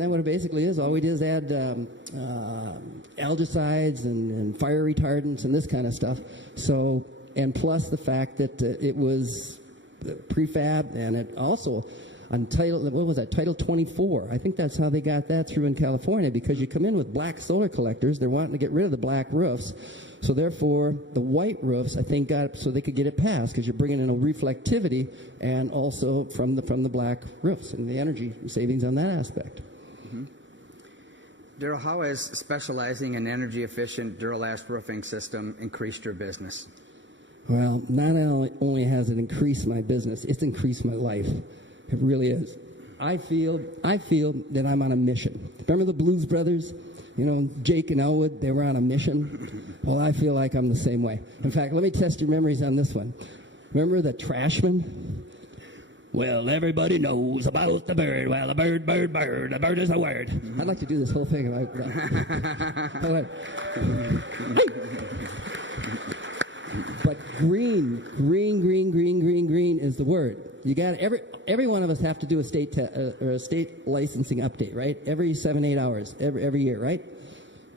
That what it basically is. All we did is add algicides and fire retardants and this kind of stuff. So, and plus the fact that it was prefab, and it also on Title 24. I think that's how they got that through in California, because you come in with black solar collectors. They're wanting to get rid of the black roofs. So therefore, the white roofs, I think, got it so they could get it passed, because you're bringing in a reflectivity and also from the black roofs and the energy savings on that aspect. Mm-hmm. Darrell, how has specializing in energy-efficient Duro-Last roofing system increased your business? Well, not only has it increased my business, it's increased my life. It really is. I feel that I'm on a mission. Remember the Blues Brothers? You know, Jake and Elwood, they were on a mission. Well, I feel like I'm the same way. In fact, let me test your memories on this one. Remember the Trashman? Well, everybody knows about the bird. Well, the bird, the bird is a word. I'd like to do this whole thing. But green is the word. You got every one of us have to do a state licensing update, right? Every 7-8 hours, every year, right?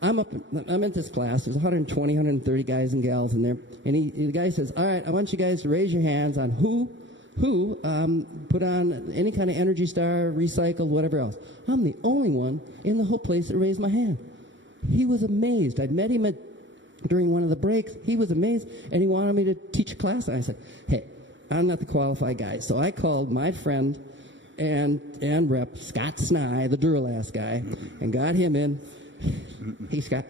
I'm at this class. There's 120, 130 guys and gals in there, and the guy says, "All right, I want you guys to raise your hands on who put on any kind of Energy Star, recycled, whatever else." I'm the only one in the whole place that raised my hand. He was amazed. I met him during one of the breaks. He was amazed, and he wanted me to teach a class. And I said, "Hey, I'm not the qualified guy." So I called my friend and rep, Scott Snye, the Duro-Last guy, and got him in. Hey, Scott.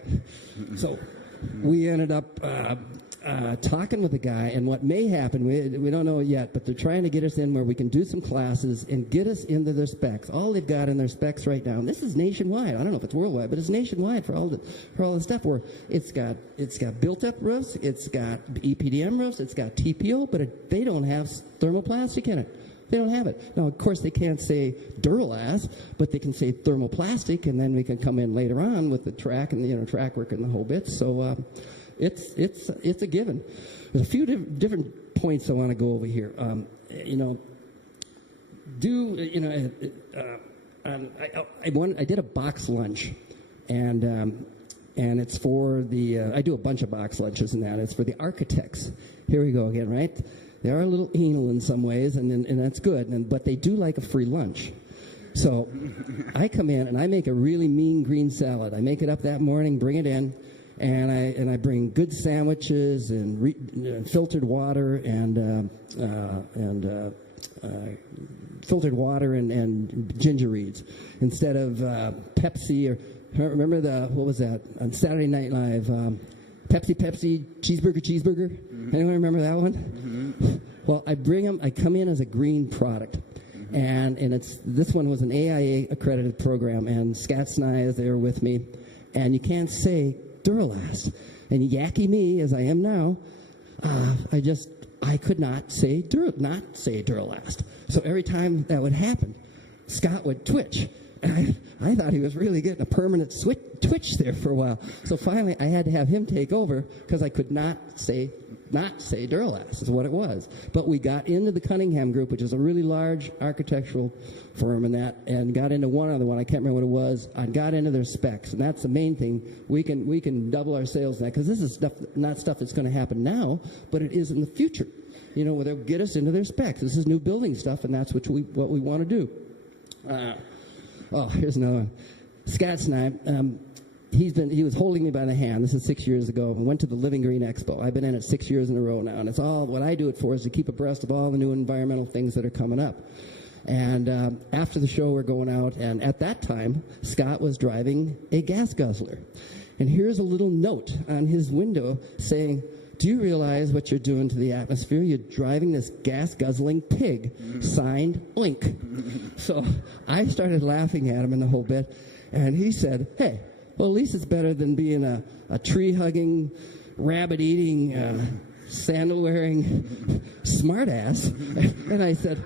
So we ended up talking with the guy, and what may happen, we don't know yet, but they're trying to get us in where we can do some classes and get us into their specs. All they've got in their specs right now, and this is nationwide. I don't know if it's worldwide, but it's nationwide for all the stuff where it's got built-up roofs, it's got EPDM roofs, it's got TPO, but they don't have thermoplastic in it. They don't have it. Now, of course, they can't say Duro-Last, but they can say thermoplastic, and then we can come in later on with the track and the track work and the whole bit. So it's a given. There's a few different points I want to go over here. I did a box lunch, and it's for the I do a bunch of box lunches and that. It's for the architects. Here we go again, right? They are a little anal in some ways, and that's good, but they do like a free lunch. So I come in, and I make a really mean green salad. I make it up that morning, bring it in, and I bring good sandwiches and filtered water and ginger reeds instead of Pepsi or remember what was that on Saturday Night Live? Pepsi, cheeseburger. Mm-hmm. Anyone remember that one? Mm-hmm. Well, I come in as a green product. Mm-hmm. And this one was an AIA accredited program, and Scott Snye is there with me. And you can't say Duro-Last. And yacky me, as I am now, I could not say Duro-Last. So every time that would happen, Scott would twitch. And I thought he was really getting a permanent twitch there for a while. So finally, I had to have him take over because I could not say Duro-Last is what it was. But we got into the Cunningham Group, which is a really large architectural firm, and got into one other one. I can't remember what it was. I got into their specs, and that's the main thing. We can double our sales now because this is not stuff that's going to happen now, but it is in the future. Where they'll get us into their specs. This is new building stuff, and that's what we want to do. Here's another one. Scott Snye, he was holding me by the hand. This is 6 years ago. We went to the Living Green Expo. I've been in it 6 years in a row now, and it's all what I do it for is to keep abreast of all the new environmental things that are coming up. And after the show, we're going out, and at that time, Scott was driving a gas guzzler. And here's a little note on his window saying, "Do you realize what you're doing to the atmosphere? You're driving this gas-guzzling pig." Signed, Oink. So I started laughing at him in the whole bit, and he said, "Hey, well, at least it's better than being a tree-hugging, rabbit-eating, sandal-wearing smartass." And I said,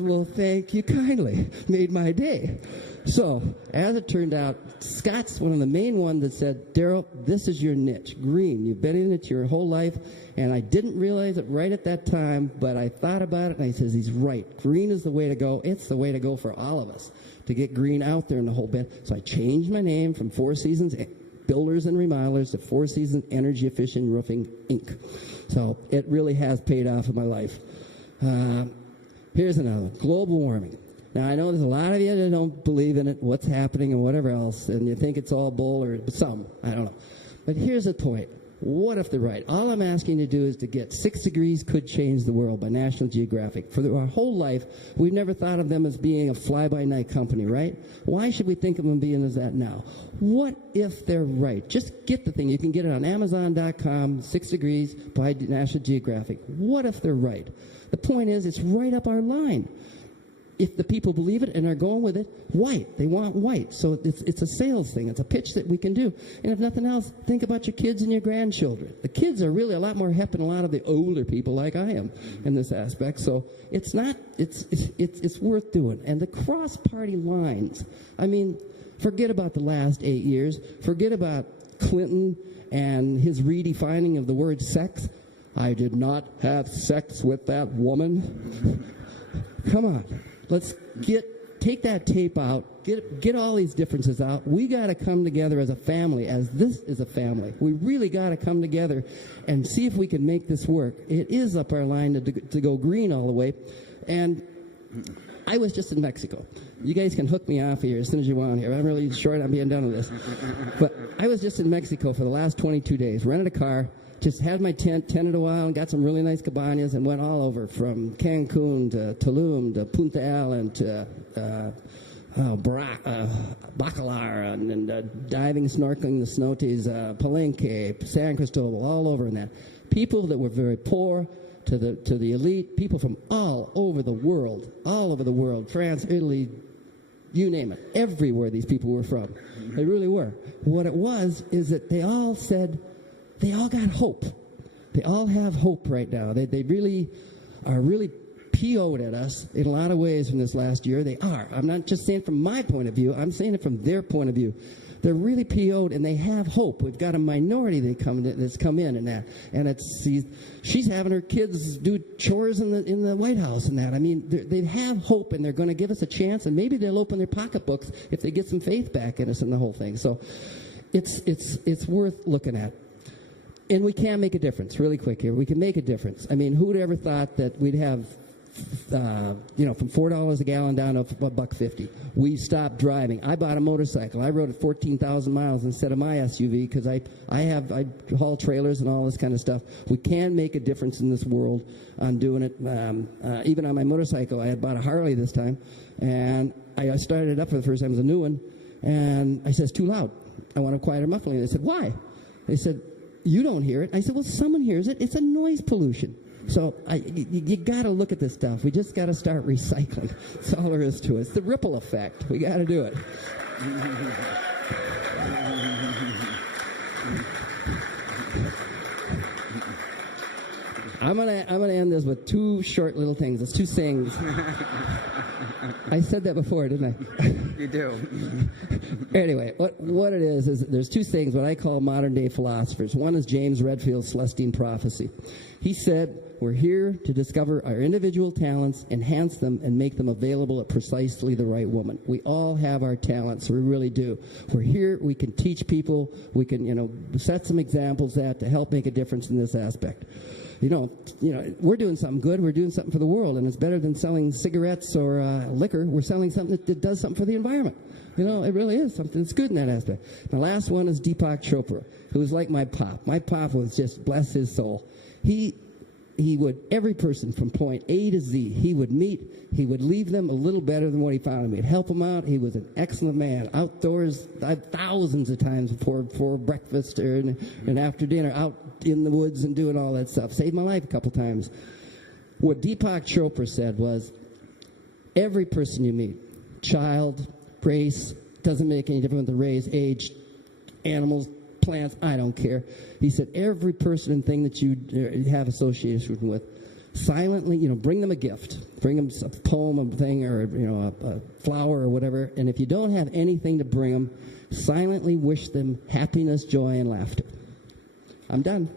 "Well, thank you kindly. Made my day." So, as it turned out, Scott's one of the main ones that said, Darrell, this is your niche, green. You've been in it your whole life, and I didn't realize it right at that time, but I thought about it, and I says, he's right. Green is the way to go. It's the way to go for all of us, to get green out there in the whole bit. So I changed my name from Four Seasons Builders and Remodelers to Four Seasons Energy Efficient Roofing, Inc. So it really has paid off in my life. Here's another one, global warming. Now, I know there's a lot of you that don't believe in it, what's happening and whatever else, and you think it's all bull, or some, I don't know. But here's the point. What if they're right? All I'm asking you to do is to get 6 Degrees Could Change the World by National Geographic. For our whole life, we've never thought of them as being a fly-by-night company, right? Why should we think of them being as that now? What if they're right? Just get the thing. You can get it on Amazon.com, 6 Degrees by National Geographic. What if they're right? The point is, it's right up our line. If the people believe it and are going with it, white. They want white. So it's a sales thing. It's a pitch that we can do. And if nothing else, think about your kids and your grandchildren. The kids are really a lot more hip than a lot of the older people like I am in this aspect. So it's worth doing. And the cross-party lines, I mean, forget about the last 8 years. Forget about Clinton and his redefining of the word sex. I did not have sex with that woman. Come on. Let's take that tape out, get all these differences out. We got to come together as a family, as this is a family. We really got to come together and see if we can make this work. It is up our line to go green all the way. And I was just in Mexico. You guys can hook me off here as soon as you want here. I'm really short on being done with this. But I was just in Mexico for the last 22 days, rented a car, just had my tented a while and got some really nice cabanas and went all over from Cancun to Tulum to Punta Allen to Bacalar and diving, snorkeling, the cenotes, Palenque, San Cristobal, all over in that. People that were very poor to the elite, people from all over the world, France, Italy, you name it, everywhere these people were from. They really were. What it was is that they all said, they all got hope. They all have hope right now. They really are really PO'd at us in a lot of ways from this last year. They are. I'm not just saying from my point of view. I'm saying it from their point of view. They're really PO'd and they have hope. We've got a minority that's come in and that. And she's having her kids do chores in the White House and that. I mean, they have hope and they're going to give us a chance, and maybe they'll open their pocketbooks if they get some faith back in us in the whole thing. So it's worth looking at. And we can make a difference, really quick here. We can make a difference. I mean, who'd ever thought that we'd have, from $4 a gallon down to $1.50? We stopped driving. I bought a motorcycle. I rode it 14,000 miles instead of my SUV because I haul trailers and all this kind of stuff. We can make a difference in this world on doing it. Even on my motorcycle, I had bought a Harley this time, and I started it up for the first time. It was a new one, and I said, it's too loud. I want a quieter muffling. They said, why? They said, you don't hear it. I said, well, someone hears it. It's a noise pollution. So you got to look at this stuff. We just got to start recycling. That's all there is to it. It's the ripple effect. We got to do it. I'm gonna end this with two short little things. It's two sayings. I said that before, didn't I? You do. Anyway, what it is there's two things, what I call modern-day philosophers. One is James Redfield's Celestine Prophecy. He said, we're here to discover our individual talents, enhance them, and make them available at precisely the right moment. We all have our talents, we really do. We're here, we can teach people, we can, set some examples to help make a difference in this aspect. We're doing something good. We're doing something for the world, and it's better than selling cigarettes or liquor. We're selling something that does something for the environment. It really is something that's good in that aspect. The last one is Deepak Chopra, who was like my pop. My pop was just, bless his soul. He would, every person from point A to Z, he would leave them a little better than what he found them. He'd help them out. He was an excellent man. Outdoors, thousands of times before breakfast and after dinner, out in the woods and doing all that stuff. Saved my life a couple times. What Deepak Chopra said was, every person you meet, child, race, doesn't make any difference with the race, age, animals, plants, I don't care. He said, every person and thing that you have association with, silently, bring them a gift. Bring them a poem, a thing, or, a flower or whatever. And if you don't have anything to bring them, silently wish them happiness, joy, and laughter. I'm done.